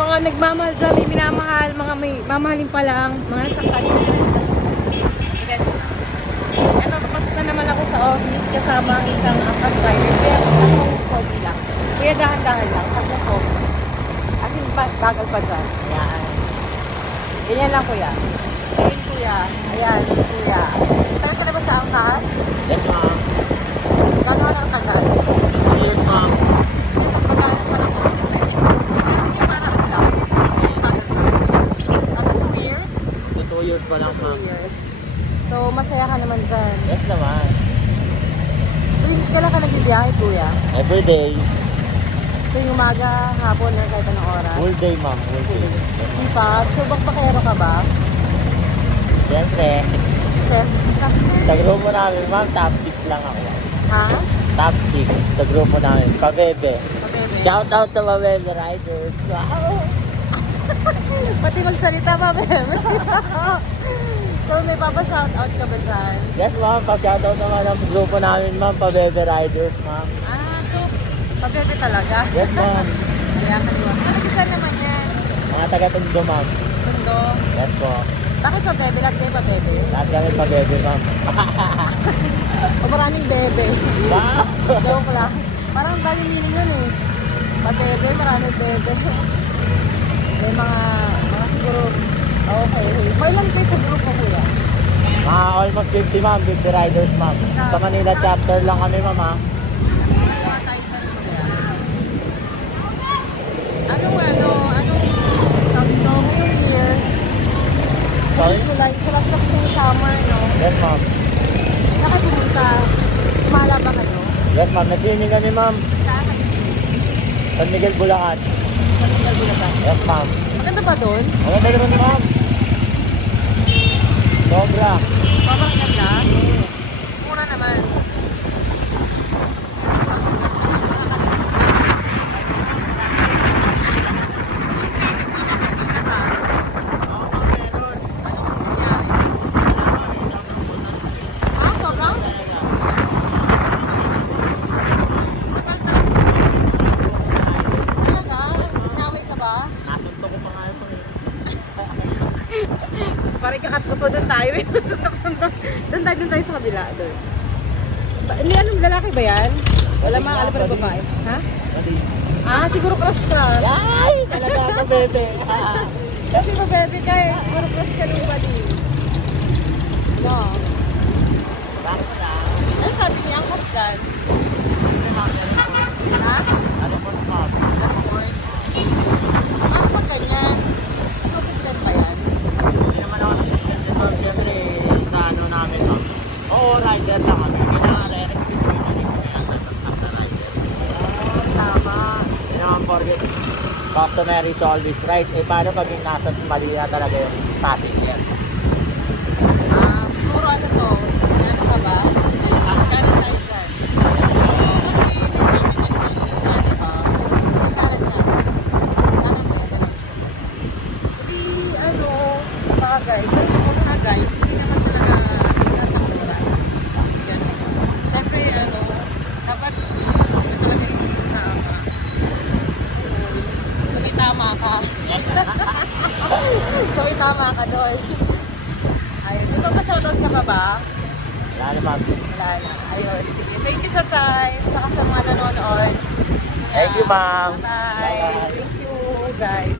mga nagmamahal dyan, may minamahal, mga may mamahalin pa lang, mga nasaktan. Eto, papasok na naman ako sa office kasama ang isang angkas rider. Kaya tatlong pogi lang. Kaya dahan-dahan lang, tatlong pogi. As in, bagal pa dyan. Ayan. Ganyan lang, kuya. Ayun, kuya. Ayan, si kuya. Tayo ka na ba sa angkas? Yes, ma'am. Gano'n ka nakatagal? 2 years, ma'am. Sige, magpagalan pa lang po. Pero sige, parang lang. Kasi matagal pa. Ano, 2 years? 2 years pa lang, 2 ma'am. years. So, masaya ka naman dyan. Yes naman. Tuwing kailan ka nagbibiyahe, kuya? Every day. Tuwing umaga, hapon, or kahit anong oras? Full day, ma'am. Full day. Sipag. So, bakbakero ka ba? Siyempre, Chef? sa grupo namin, ma'am, top 6 lang ako. Ha? Top 6 sa grupo namin. Pabebe. Pabebe. Shout out sa Pabebe Riders. Wow! Pati magsalita pa, bebe. So, may papa-shoutout ka ba dyan? Yes, ma'am. Pa-shout out naman ang grupo namin, ma'am. Pabebe Riders, ma'am. Ah, so, pabebe talaga? Yes, ma'am. Kaya ka naman. Nag-isa naman yan. Mga taga-Tondo, ma'am. Mundo. Yes po. Bakit pabebe? Lahat kayo pabebe? Lahat kami Pabebe, ma'am. O maraming bebe. Wow! Joke lang. Parang daming meaning nun eh. Pabebe, maraming bebe. May mga siguro, okay. May ilan kayo sa grupo, kuya? Mga almost 50, ma'am. 50 riders, ma'am. Sa Manila chapter lang kami, ma'am, ha? Mga tayo sa kuya. Anong sabi ko, ngayong year, Sorry? July, sa last ng summer, no? Yes, ma'am. Saan ka pumunta? Kumala ba kayo? Yes, ma'am. Nag-swimming kami, ma'am. Saan ka? San Miguel, Bulacan. Sa Miguel, Bulacan. Yes, ma'am. Maganda ba doon? Ang ganda naman, ma'am. Sobra. Sobrang ganda. Mura naman. Ah, sobrang? Talaga? Inaway ka ba? Nasunto ko pa nga ito, eh. Parang kakatuto doon tayo. Suntok-suntok. Doon tayo sa kabila. Doon. Hindi, anong lalaki ba yan? Wala mga alam pa ng babae. Ha? Dali. Ah, siguro crush ka. Ay! Talaga ako, bebe. Kasi mabebe ka eh. Siguro crush ka ng bali. No. Bakit na? Ano sabi niya? Ang kas dyan? Ha? Ano po, ma'am? Ganun word? Ano pag ganyan? Sususpend pa yan? Hindi naman ako nasuspended, ma'am. Siyempre, sa ano namin, ma'am. Oo, rider lang kami. Kailangan-respect ko yung kami as a rider. Tama. Hindi naman forget. Customer is always right. Eh, paano pag yung nasa mali na talaga yung passenger? Ah, siguro ano to? Ano ka ba? Kanan tayo dyan. Kasi may 30 places na, di ba? May kanan tayo. Kanan tayo, diretso. Hindi, sa bagay. Pero yung mga guys, hindi naman talaga sila ng oras. Yan. Siyempre, dapat sila talaga yung tama. So, may tama ka. So, may tama ka doon. Ayun, di ba pa-shoutout ka pa ba? Wala na, ma'am. Wala na. Ayun, sige. Thank you sa time. Tsaka sa mga nanonood. Thank you, ma'am. Bye. Thank you, guys.